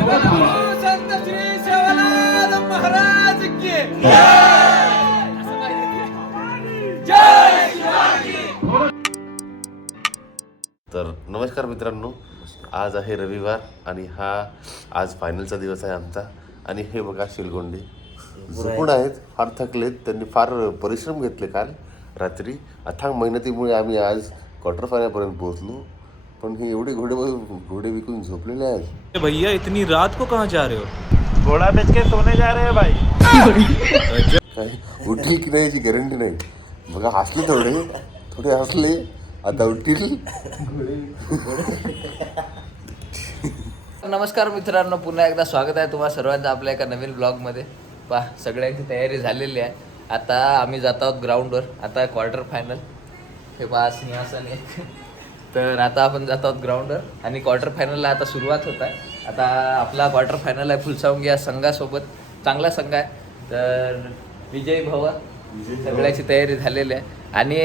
संत श्री सेवालाल महाराज की जय शिवाजी तर नमस्कार मित्रांनो आज आहे रविवार आणि हा आज फायनलचा दिवस आहे आमचा. आणि हे बघा शिलगोंडे. झोपून आहेत फार थकलेत त्यांनी फार परिश्रम घेतले काल रात्री. अथांग मेहनतीमुळे आम्ही आज क्वार्टर फायनलपर्यंत पोहोचलो. पण हे एवढे घोडे घोडे विकून झोपलेले आहेत. भैया इतनी रात को कहाँ जा रहे हो? घोड़ा बेच के सोने जा रहे हैं भाई। काय? उठील की नाही याची गॅरंटी नाही. बघा हसले थोडे. थोडे हसले आता उठतील. नमस्कार मित्रांनो पुन्हा एकदा स्वागत आहे तुम्हा सर्वांचं आपल्या एका नवीन ब्लॉगमध्ये. पहा सगळ्यांची तयारी झालेली आहे. आता आम्ही जात आहोत ग्राउंडवर आता क्वार्टर फायनल हे पहा सिंहासन आहे तर आता आपण जात आहोत ग्राउंडवर आणि क्वार्टर फायनलला आता सुरुवात होत आहे. आता आपला क्वार्टर फायनल आहे फुलसावंगी या संघासोबत. चांगला संघ आहे. तर विजय भव सगळ्याची तयारी झालेली आहे. आणि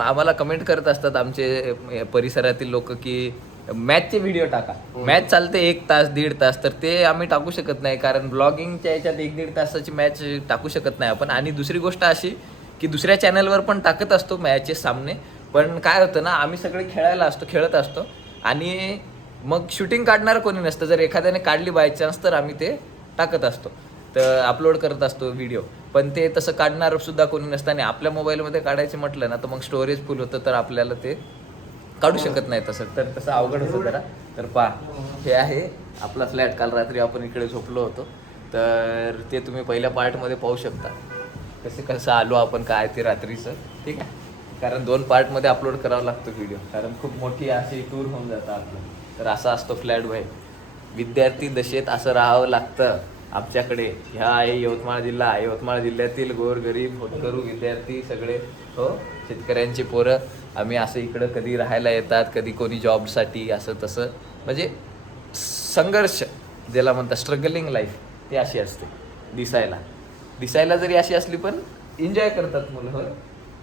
आम्हाला कमेंट करत असतात आमचे परिसरातील लोक की मॅचचे व्हिडिओ टाका. मॅच चालते एक तास दीड तास. तर ते आम्ही टाकू शकत नाही. कारण ब्लॉगिंगच्या याच्यात एक दीड तासाची मॅच टाकू शकत नाही आपण. आणि दुसरी गोष्ट अशी की दुसऱ्या चॅनलवर पण टाकत असतो मॅचेस सामने. पण काय होतं ना आम्ही सगळे खेळायला असतो खेळत असतो. आणि मग शूटिंग काढणार कोणी नसतं. जर एखाद्याने काढली बाय चान्स तर आम्ही ते टाकत असतो. तर अपलोड करत असतो व्हिडिओ पण ते तसं काढणार सुद्धा कोणी नसतं. आणि आपल्या मोबाईलमध्ये काढायचं म्हटलं ना तर मग स्टोरेज फुल होतं तर आपल्याला ते काढू शकत नाही तसं. तर तसं अवघड होतं जरा. तर पहा हे आहे आपला फ्लॅट काल रात्री आपण इकडे झोपलो होतो. तर ते तुम्ही पहिल्या पार्टमध्ये पाहू शकता. कसं कसं आलो आपण काय ते रात्रीचं. ठीक आहे? कारण दोन पार्टमध्ये अपलोड करावा लागतो व्हिडिओ कारण खूप मोठी अशी टूर होऊन जातं आपलं. तर असा असतो फ्लॅट भाई. विद्यार्थी दशेत असं राहावं लागतं आमच्याकडे. ह्या आहे यवतमाळ जिल्हा. आहे यवतमाळ जिल्ह्यातील गोरगरीब होतकरू विद्यार्थी सगळे. हो शेतकऱ्यांची पोरं. आम्ही असं इकडं कधी राहायला येतात कधी कोणी जॉबसाठी असं तसं. म्हणजे संघर्ष ज्याला म्हणतात स्ट्रगलिंग लाईफ ती अशी असते. दिसायला. दिसायला जरी अशी असली पण एन्जॉय करतात मुलं हो.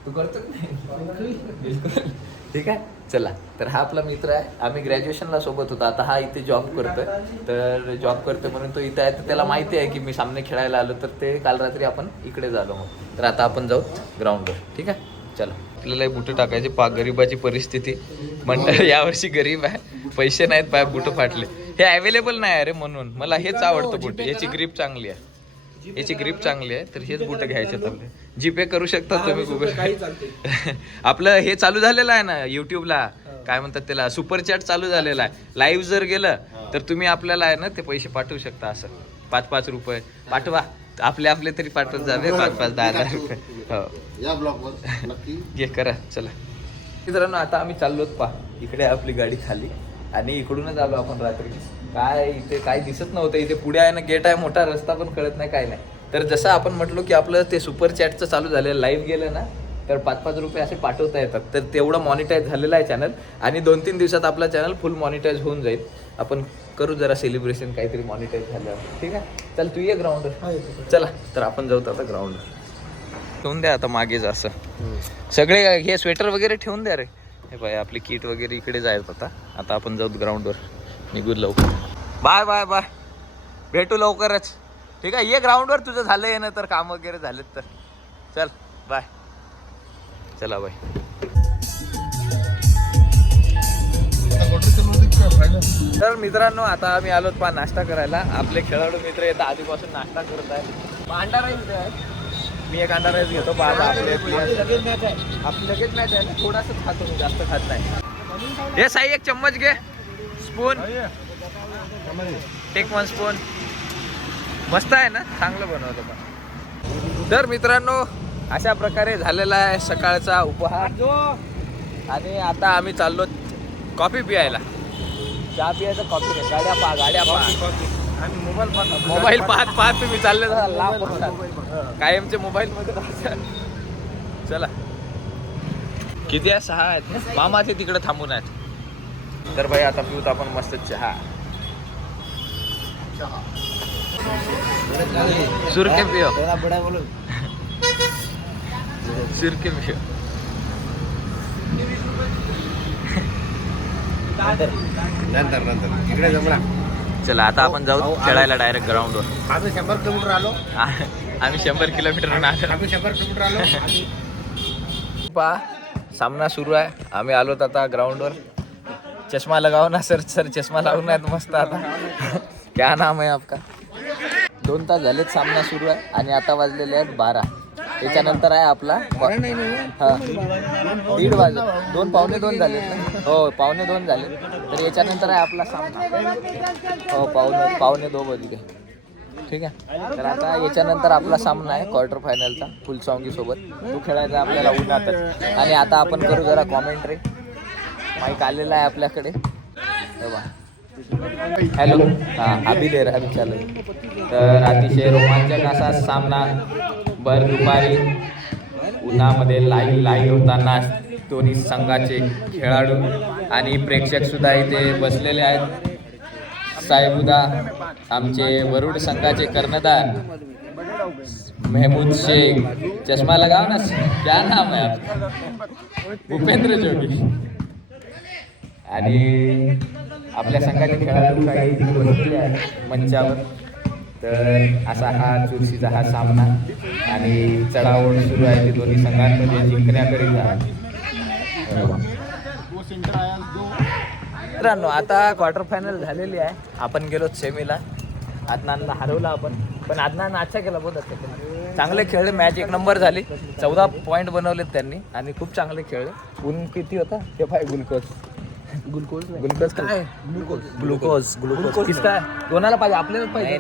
तू करतो की नाही? बिलकुल. ठीक आहे? चला. तर हा आपला मित्र आहे. आम्ही ग्रॅज्युएशनला सोबत होतो. आता हा इथे जॉब करतोय. तर जॉब करतोय म्हणून तो इथे आहे. तर त्याला माहिती आहे की मी सामने खेळायला आलो. तर ते काल रात्री आपण इकडे झालो मग. तर आता आपण जाऊ ग्राउंडवर ठीक आहे? चला. आपल्याला बुटं टाकायची. पा गरीबाची परिस्थिती. मंडळ यावर्षी गरीब आहे. पैसे नाहीत पाय बुटं फाटले. हे अवेलेबल नाही आहे रे म्हणून. मला हेच आवडतं बुट. याची ग्रीप चांगली आहे. याची ग्रीप चांगली आहे. तर हेच बुटं घ्यायचे तुम्ही जीपे करू शकता तुम्ही गुगल आपलं हे चालू झालेलं आहे ना युट्यूबला काय म्हणतात त्याला सुपर चॅट चालू झालेला आहे. लाईव्ह जर गेलं तर तुम्ही आपल्याला आहे ना ते पैसे पाठवू शकता असं. पाच पाच रुपये. पाठवा. आपले आपले तरी पाठवत जावे पाच पाच दहा दहा रुपये. हो. या ब्लॉगवर नक्की. घे करा चला. मित्रांनो आता आम्ही चाललोत पा इकडे आपली गाडी खाली. आणि इकडूनच आलो आपण रात्री. काय इथे काय दिसत नव्हतं. इथे पुढे आहे ना गेट आहे मोठा रस्ता पण कळत नाही काय नाही. तर जसं आपण म्हटलो की आपलं ते सुपर चॅटचं चालू झालं लाईव्ह गेलं ना तर पाच पाच रुपये असे पाठवता येतात. तर तेवढं मॉनिटाईज झालेलं आहे चॅनल आणि दोन तीन दिवसात आपला चॅनल फुल मॉनिटाईज होऊन जाईल. आपण करू जरा सेलिब्रेशन काहीतरी मॉनिटाईज झाल्यावर. ठीक आहे? चल तू ये ग्राउंडवर चला तर आपण जाऊ आता ग्राउंडवर ठेवून द्या आता मागेच असं सगळे हे स्वेटर वगैरे ठेवून द्या रे. हे बाय आपली किट वगैरे इकडे जायचं आता. आता आपण जाऊ ग्राउंडवर निघू लवकर. बाय बाय बाय भेटू लवकरच. ठीक आहे ये ग्राउंडवर तुझं झालं येणं तर काम वगैरे झालेत तर. चल बाय चला बाय तर मित्रांनो आता आम्ही आलोत पा नाश्ता करायला. आपले खेळाडू मित्र येतात आधीपासून नाश्ता करत आहे अंडा राईस आहे मी एक अंडा राईस घेतो पाहता आपले आपली लगेच मॅच आहे ना थोडासा खातो मी जास्त खात नाही. हे साई एक चम्मच घे. स्पून टेक वन स्पून मस्त आहे ना? चांगलं बनवतो पण. तर मित्रांनो अशा प्रकारे झालेला आहे सकाळचा उपहार. आणि आता आम्ही चाललो कॉफी पियायला. चहा पियायचं कॉफी नाही गाड्या पहा गाड्या पहा मोबाईल पाहत पाहत तुम्ही चालले लांब. कायमचे मोबाईल मध्ये राहतात. चला. किती आहे? सहा आहेत मामा ते तिकडे थांबून आहेत. तर भाई आता पिऊत आपण मस्त चहा. सुरके पिओ नंतर नंतर इकडे जमला चला आता आपण जाऊ खेळायला डायरेक्ट ग्राउंडवर आम्ही शंभर किलोमीटर आलो. आम्ही शंभर किलोमीटर आलो. आम्ही शंभर किलोमीटर आलो. पा सामना सुरू आहे. आम्ही आलोत आता ग्राउंडवर चष्मा लगाव ना सर सर चष्मा लावून आहेत मस्त आता. क्या नाम आहे आपका? दोन तास झालेत सामना सुरू आहे आणि आता वाजलेले आहेत बारा. त्याच्यानंतर आहे आपला हा. दीड वाजले. दोन पावणे दोन झाले हो पावणे दोन झाले तर याच्यानंतर आहे आपला सामना. हो पावणे पावणे दो वाजले. ठीक आहे? तर आता याच्यानंतर आपला सामना आहे क्वार्टर फायनलचा फुलसॉंगी सोबत. तो खेळायचा आपल्याला उन्हातच. आणि आता आपण करू जरा कॉमेंट्री माईक आलेला आहे आपल्याकडे. हे बघा. हॅलो. हां अभिलेर अभिचाल तर अतिशय रोमांचक असा सामना भर दुपारी उन्हामध्ये लाईव्ह लाईव्ह होताना दोन्ही संघाचे खेळाडू आणि प्रेक्षक सुद्धा इथे बसलेले आहेत. साहेबुदा आमचे वरुड संघाचे कर्णधार मेहमूद शेख. चष्मा लगाव ना क्या नाम आहे आपका? भूपेंद्र जोगी. आणि आपल्या संघाचे खेळाडू काही तिकडे बसले आहेत मंचावर. तर असा हा चुरशीचा हा सामना आणि चढाओढ सुरू आहे. ते दोन्ही संघांमध्ये जिंकण्याकरिता. मित्रांनो आता क्वार्टर फायनल झालेली आहे. आपण गेलो सेमीला. आदनानला हरवलं आपण. पण आदनान अच्छा केला बोलत चांगले खेळले मॅच एक नंबर झाली. चौदा पॉईंट बनवलेत त्यांनी आणि खूप चांगले खेळले गुण किती होता? ते फाय ग्लुकोज ग्लुकोज ग्लुकोज काय? ग्लुकोज. ग्लुकोज. किसका कोणाला पाहिजे आपल्याला पाहिजे.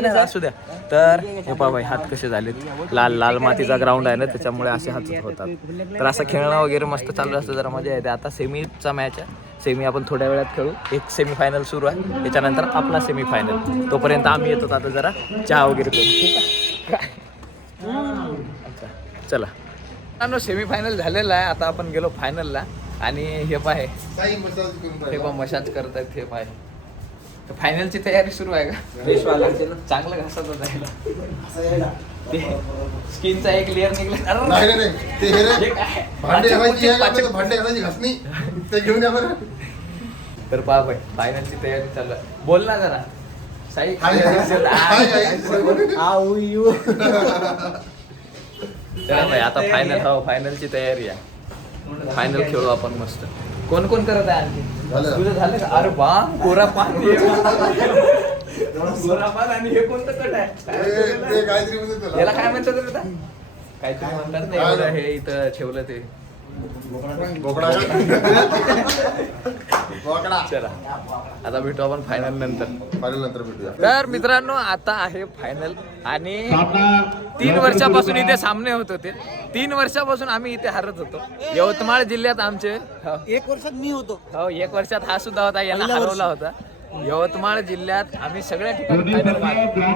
नाही, असू द्या. तर हे पहा भाई हात कसे झालेत. लाल लाल मातीचा ग्राउंड आहे ना त्याच्यामुळे असे हात होतात. तर असं खेळणं वगैरे मस्त चालू असतं जरा मजा येते. आता सेमीचा मॅच आहे. सेमी आपण थोड्या वेळात खेळू. एक सेमी फायनल सुरू आहे. त्याच्यानंतर आपला सेमी फायनल तोपर्यंत आम्ही येतो आता जरा चहा वगैरे करू ठीक आहे? अच्छा, चला. मित्रांनो सेमी फायनल झालेला आहे. आता आपण गेलो फायनलला आणि हे पाहे हे. पहा मशाज करतायत हे पाहे तर फायनलची तयारी सुरू आहे का? चांगलं घासत जायला. ते स्किनचा एक लेअर निघला. तर पहा भाई फायनलची तयारी चालू आहे. बोल ना जरा. साई. चला भाई आता फायनल हो फायनलची तयारी आहे. फायनल खेळू आपण मस्त. कोण कोण करत आहे आणखी? झालं. तुझं झालं का? अरे बा गोरा पान. हे गोरा पान आणि हे कोणतं कट आहे. याला काय म्हणतात रे बेटा? काहीतरी म्हणतात ना एवढं हे इथं ठेवलं ते. चला. आता भेटू आपण फायनल नंतर. फायनल नंतर भेटूया. तर मित्रांनो आता आहे फायनल आणि तीन वर्षापासून इथे सामने होत होते. तीन वर्षापासून आम्ही इथे हरत होतो. यवतमाळ जिल्ह्यात आमचे हो. एक वर्षात मी होतो. हो एक वर्षात हा सुद्धा होता यांना हरवला होता. यवतमाळ जिल्ह्यात आम्ही सगळ्या ठिकाणी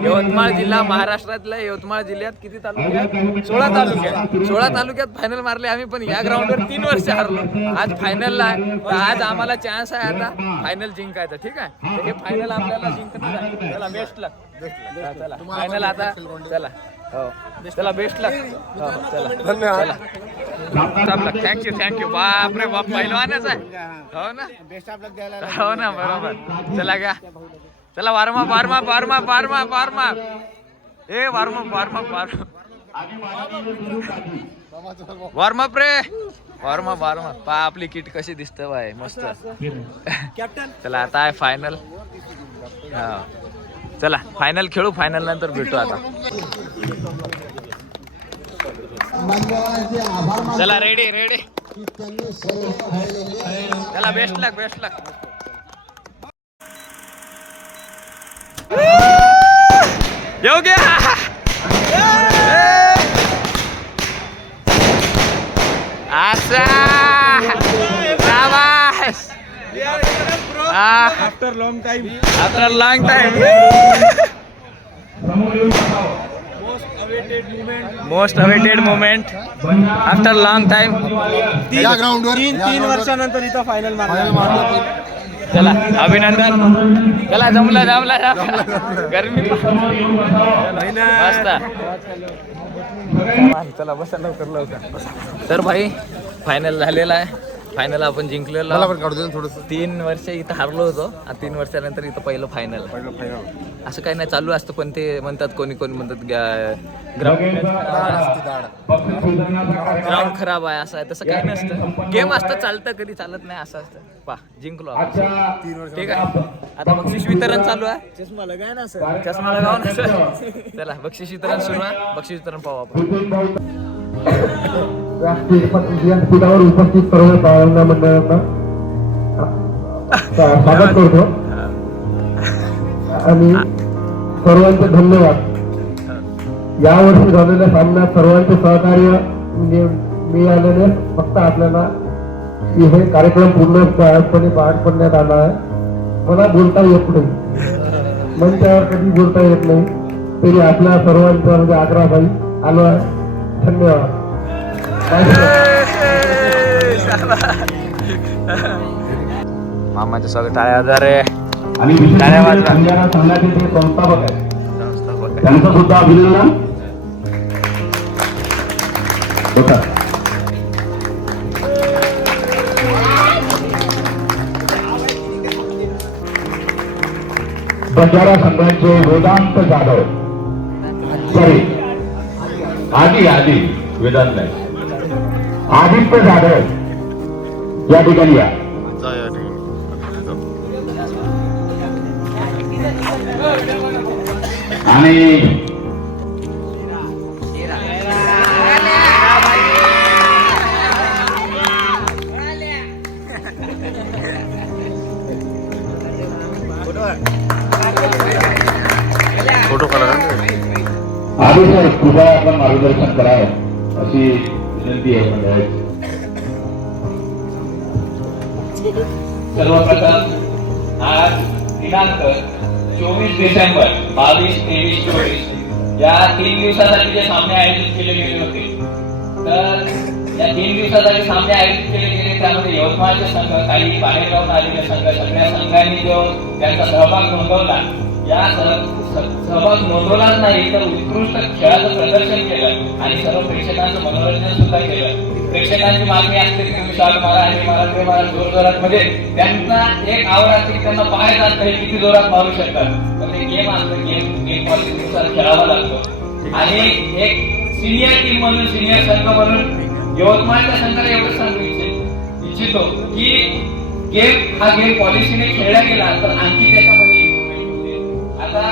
यवतमाळ जिल्हा महाराष्ट्रातल्या यवतमाळ जिल्ह्यात किती तालुके आहेत सोळा तालुके आहेत सोळा तालुक्यात फायनल मारले आम्ही पण या ग्राउंडवर तीन वर्ष हरलो. आज फायनलला आहे. आज आम्हाला चान्स आहे आता फायनल जिंकायचा. ठीक आहे? हे फायनल आपल्याला आहे. चला बेस्ट लक चला फायनल आता चला. हो. चला बेस्ट लक हो चला. धन्यवाद. थँक्यू थँक्यू बाप रे बाप पहिलवानच आहे. हो ना? हो ना बरोबर. चला का चला वारमा वारमा वारमा वारमा वारमा ए वारमा वारमा वारमा वॉर्मअप रे. वॉर्मअप वॉर्मअप पा आपली किट कशी दिसते बाय मस्त. चला आता आहे फायनल हा. चला फायनल खेळू. फायनल नंतर भेटू आता. चला रेडी रेडी चला बेस्ट लक बेस्ट लक असा शाबास. After long time after long time समोर येऊन बसावं. Most awaited moment after long time या ग्राउंडवर तीन तीन वर्षानंतर इथं फायनल मारला चला अभिनंदन. चला जमला जमला. जमला गरमी चला बसा लवकर लवकर. तर भाई फायनल झालेला आहे. फायनल आपण जिंकलेलो. पण काढू दे ना थोडस. तीन वर्ष इथं हारलो होतो. आणि तीन वर्षानंतर इथं पहिलं फायनल असं काही नाही चालू असतं पण ते म्हणतात कोणी कोणी म्हणतात ग्राउंड ग्राउंड खराब आहे असं आहे. तसं काही नसतं. गेम असतं चालतं कधी चालत नाही असं असतं. पा जिंकलो आपण. ठीक आहे. आता बक्षीस वितरण चालू आहे. चष्मा लगाय ना सर. चष्मा लगाव ना सर. चला बक्षीस वितरण सुरू आहे. बक्षीस वितरण पाहू आपण. राष्ट्रीय विद्यापीठावर उपस्थित सर्व पाळणा मंडळांना स्वा- स्वागत करतो आणि सर्वांचे धन्यवाद यावर्षी झालेल्या सामन्यात सर्वांचे सहकार्य म्हणजे मिळालेले फक्त आपल्याला की हे कार्यक्रम पूर्णपणे पार पडण्यात आला आहे मला बोलता येत नाही मंचावर कधी बोलता येत नाही तरी आपल्या सर्वांचा म्हणजे आग्रहबाई आलो आहे धन्यवाद मामाच्या स्वागत टाळ्या हजार आणि विशेष टाळ्या म्हणजे वाजवा. संघाचे जे संस्थापक आहेत त्यांचं सुद्धा अभिनंदन. बंजारा संघाचे वेदांत जाधव. सॉरी. आधी आधी वेदांत नाही. आदित्य जाधव या ठिकाणी या. आणि कृपया आपण मार्गदर्शन करावं अशी विनंती आहे मंडळाची. सर्वप्रथम आज दिनांक चोवीस डिसेंबर बावीस तेवीस चोवीस या तीन दिवसासाठी जे सामने आयोजित केले गेले होते तर या तीन दिवसासाठी सामने आयोजित केले गेले त्यामध्ये यवतमाळचे संघ काही बाहेर जाऊन आलेले संघ सगळ्या संघांनी जो त्यांचा सहभाग नोंदवला या सह- सहभाग नोंदवलाच नाही तर उत्कृष्ट खेळाचं प्रदर्शन केलं आणि सर्व प्रेक्षकांचं मनोरंजन सुद्धा केलं. प्रेक्षकांची मागणी असते की तुम्ही शाल मारा हे मारा ते मारा जोर जोरात म्हणजे त्यांना एक आवड असते की त्यांना पाहायचं असतं हे किती जोरात मारू शकतात. पण ते गेम असतं गेम गेम पॉलिसीनुसार खेळावं लागतो. आणि एक सिनियर टीम म्हणून सिनियर संघ म्हणून यवतमाळच्या संघाला एवढं सांगू इच्छितो की गेम हा गेम पॉलिसीने खेळला गेला तर आणखी त्याच्यामध्ये. आता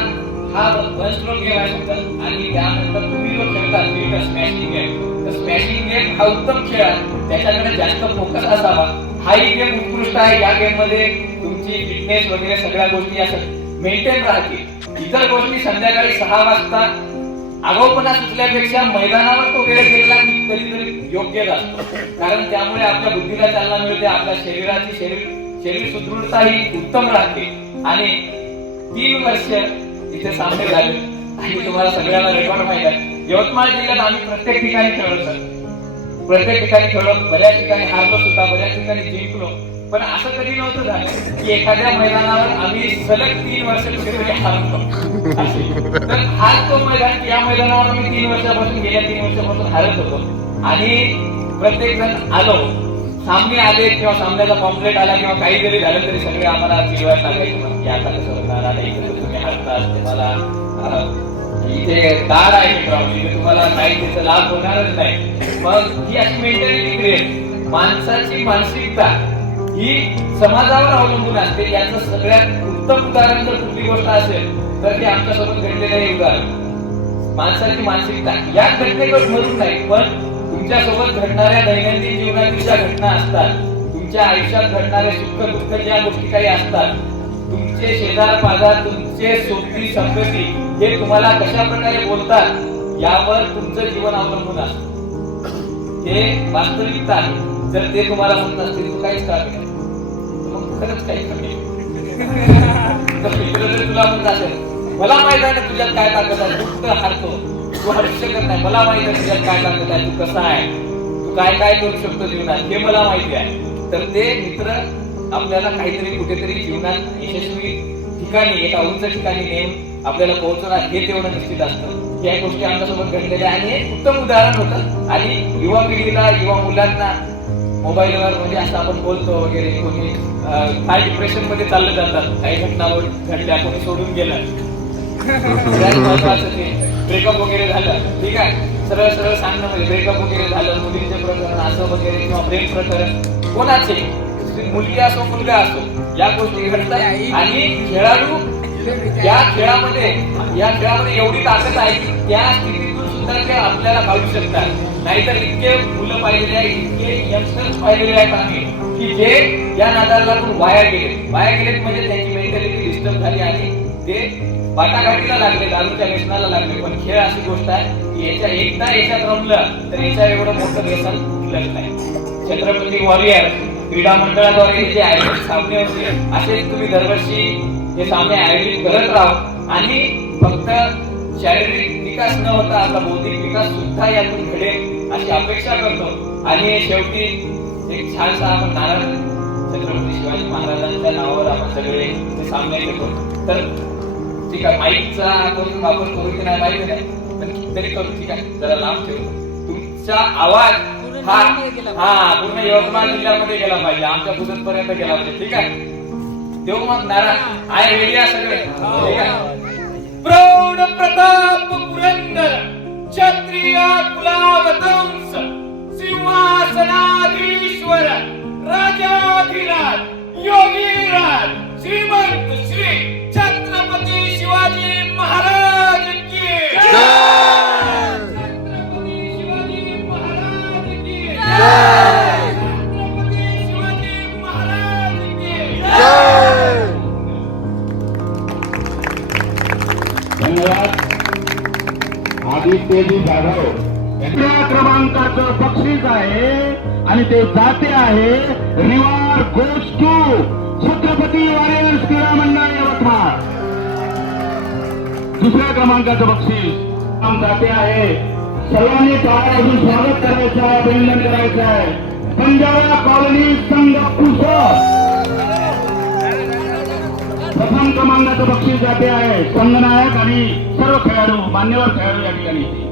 हा वन स्ट्रोक आणि त्यानंतर तुम्ही जो खेळता स्मॅशिंग गेम तर स्मॅशिंग गेम हा उत्तम खेळ आहे. त्याच्याकडे जास्त फोकस असावा. हाही गेम उत्कृष्ट आहे. या गेममध्ये तुमची फिटनेस वगैरे सगळ्या गोष्टी असं मेंटेन राहतील. इतर गोष्टी संध्याकाळी सहा वाजता आगाऊपणा सुचल्यापेक्षा मैदानावर तो वेळ गेलेला की कधीतरी योग्य असतो कारण त्यामुळे आपल्या बुद्धीला चालना मिळते. आपल्या शरीराची शरीर शरीर सुदृढता ही उत्तम राहते. आणि तीन वर्ष इथे सामने झाले. आणि तुम्हाला सगळ्यांना रेकॉर्ड माहीत आहे. यवतमाळ जिल्ह्यात आम्ही प्रत्येक ठिकाणी खेळलो सर. प्रत्येक ठिकाणी खेळलो. बऱ्याच ठिकाणी हारलो सुद्धा. बऱ्याच ठिकाणी जिंकलो. पण असं कधी नव्हतं झालं की एखाद्या मैदानावर आम्ही सलग तीन वर्ष कुठेतरी हारलो. तर हाच तो मैदान या मैदानावर आम्ही तीन वर्षापासून गेल्या तीन वर्षापासून हारत होतो. आणि प्रत्येक जण आलो. सामने आले किंवा सामन्याचा कॉम्प्लेट आला किंवा काही जरी झालं तरी सगळे आम्हाला चिडवायला लागायचे म्हणून आता कसं होणार आता इकडे तुम्ही हसतात तुम्हाला इथे दार आहे ग्राउंड इथे तुम्हाला नाही त्याचा लाभ होणारच नाही. मग ही अशी मेंटॅलिटी क्रिएट माणसाची मानसिकता ही समाजावर अवलंबून असते. याचं सगळ्यात उत्तम उदाहरण जर कुठली गोष्ट असेल तर ते आमच्यासोबत घडलेलं हे उदाहरण. माणसाची मानसिकता या घटनेवर म्हणून नाही पण तुमच्यासोबत घडणाऱ्या दैनंदिन जीवनातील ज्या घटना असतात तुमच्या आयुष्यात घडणारे सुख दुःख ज्या गोष्टी काही असतात तुमचे शेजार पाजार तुमचे सोबती संगती हे तुम्हाला कशा प्रकारे बोलतात यावर तुमचं जीवन अवलंबून असतं. हे वास्तविकता आहे. जर ते तुम्हाला म्हणत असतील तर काहीच काम नाही. मग खरंच काही कमी मित्र जर तुला म्हणत असेल मला माहीत आहे ना तुझ्यात काय ताकद आहे. फक्त हारतो तू हर्ष शकत नाही. मला माहिती आहे तुझ्यात काय लागत आहे तू कसा आहे. तू काय काय करू शकतो जीवनात हे मला माहिती आहे. तर ते मित्र आपल्याला काहीतरी कुठेतरी जीवनात यशस्वी ठिकाणी एका उंच ठिकाणी नेऊन आपल्याला पोहोचवणार हे तेवढं निश्चित असतं. या गोष्टी आमच्यासोबत घडलेल्या आणि हे उत्तम उदाहरण होतं. आणि युवा पिढीला युवा मुलांना मोबाईलवर म्हणजे असं आपण बोलतो वगैरे कोणी काय डिप्रेशनमध्ये चालले जातात. काही घटना घडल्या कोणी सोडून गेलं. महत्वाचं ते. ब्रेकअप वगैरे झालं ठीक आहे? सरळ सरळ सांगणं म्हणजे ब्रेकअप वगैरे झालं मुलींचे प्रकरण असं वगैरे किंवा प्रेम प्रकरण कोणाचे? मुलगी असो मुलगा असो या गोष्टी घडतात. आणि खेळाडू या खेळामध्ये या खेळामध्ये एवढी ताकद आहे की त्या स्थितीतून सुद्धा ते आपल्याला काढू शकतात. नाहीतर इतके मुलं पाहिलेले आहेत इतके यंगस्टर्स पाहिलेले आहेत आम्ही की जे या नादाला वाया गेले वाया गेले म्हणजे त्यांची मेंटॅलिटी डिस्टर्ब झाली आणि ते वाटाघाटीला लागले दारूच्या व्यसनाला लागले पण खेळ अशी गोष्ट आहे की याच्या एकदा याच्यात रमलं तर याच्या एवढं मोठं व्यसन कुठलंच नाही. छत्रपती वॉरियर क्रीडा मंडळाद्वारे जे आयोजित सामने होते असेच तुम्ही दरवर्षी हे सामने आयोजित करत राहा. आणि फक्त शारीरिक विकास न होता आपला बौद्धिक विकास सुद्धा यातून घडेल अशी अपेक्षा करतो. आणि शेवटी एक छानसा आपण नारळ छत्रपती शिवाजी महाराजांच्या नावावर आपण सगळे सामने करतो. तर ठीक आहे माईकचा आपण वापर करू की नाही माहिती नाही पण तरी करू ठीक आहे. जरा लांब ठेवू. तुमचा आवाज हा हा पूर्ण यवतमाळ जिल्ह्यामध्ये गेला पाहिजे. आमच्या बुधत पर्यंत गेला पाहिजे ठीक आहे? देऊ मग नारायण आहे रेडी सगळे ठीक आहे. प्रौढ प्रताप पुरंदर क्षत्रिय कुलावतंस सिंहासनाधीश्वर राजाधिराज योगीराज श्रीमंत श्री छत्रपती आदित्यजी जाधव. दुसऱ्या क्रमांकाचं बक्षीस आहे आणि ते जाते आहे reward goes to. Chhatrapati warriors क्रीडा मंडळ यवतमाळ. दुसऱ्या क्रमांकाचं बक्षीस. आम जाते आहे. सर्वांनी टाळ्यातून स्वागत करायचं आहे अभिनंदन करायचं आहे. पंजाबा कॉलनी संघ पुसद प्रथम क्रमांकाचं बक्षीस जाते आहे. संघनायक आणि सर्व खेळाडू मान्यवर खेळाडू या ठिकाणी.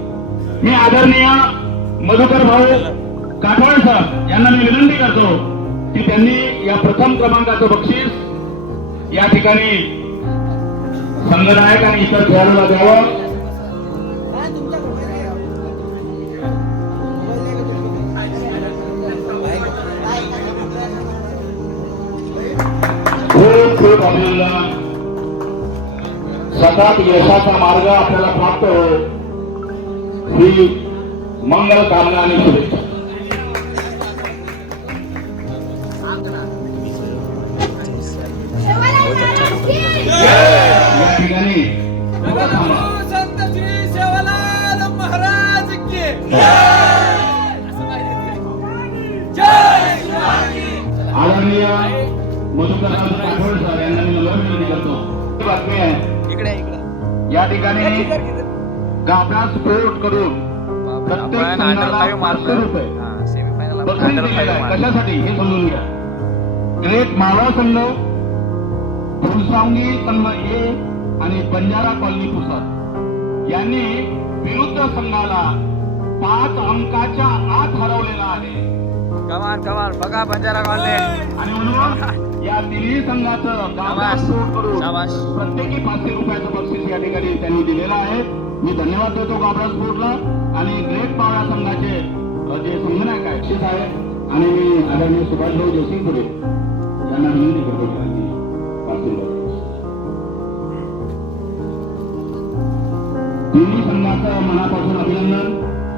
मी आदरणीय मधुकर भाऊ काठवाड साहेब यांना मी विनंती करतो की त्यांनी या प्रथम क्रमांकाचं बक्षीस या ठिकाणी संघनायक आणि इतर खेळाडूला द्यावं. खूप खूप अभिनंदन. सतत यशाचा मार्ग आपल्याला प्राप्त हो ही मंगल कामना आणि शुभेच्छा. या ठिकाणी महाराज आदरणीय राठोड सर यांना मी नम्र विनंती करतो. बातमी आहे. या ठिकाणी गाभा स्फोट करून कशासाठी हे समजून घ्या. ग्रेट मावळा संघ फुलसावंगी संघ ए आणि बंजारा कॉलनी पुसद. यांनी विरुद्ध संघाला पाच अंकाच्या आत हरवलेला आहे. कमान कमान बघा बंजारा कॉलनी. आणि म्हणून या तिन्ही संघाचं गाभा शाबास. स्फोट करून शाबास. प्रत्येकी पाचशे रुपयाचं बक्षीस या ठिकाणी त्यांनी दिलेलं आहे. मी धन्यवाद देतो गाभरा स्पोर्टला आणि ग्रेट पावडा संघाचे जे संगणक आहे बक्षीस आहे आणि मी आदरणीय सुभाषभाऊ जयसिंगपुरे यांना विनंती करतो तिन्ही संघाचं मनापासून अभिनंदन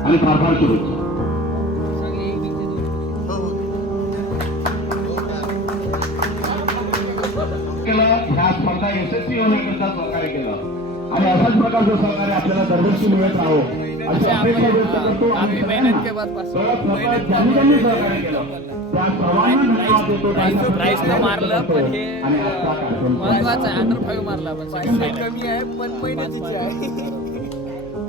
आणि फार फार शुभेच्छा. ह्या स्पर्धा यशस्वी होण्याकरता सहकार्य केलं. आणि अशाच प्रकारचं सहकार्य आपल्याला दरवर्षी मिळत राहो. अशी अपेक्षा व्यक्त करतो आणि ज्यांनी सहकार्य केलं तर मारलं पण हे महत्वाचं आहे अंडर फाईव्ह मारला पण कमी आहे पण मेहनतीची आहे.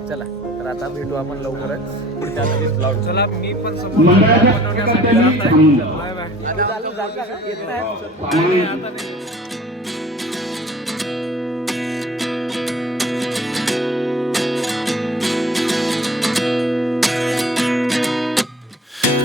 चला तर आता भेटू आपण लवकरच. पुढच्या नवीन ब्लॉग चला मी पण समोर बनवण्यासाठी जात आहे.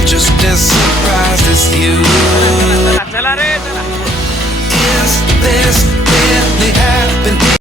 I'm just as surprised as you. Is this really happening?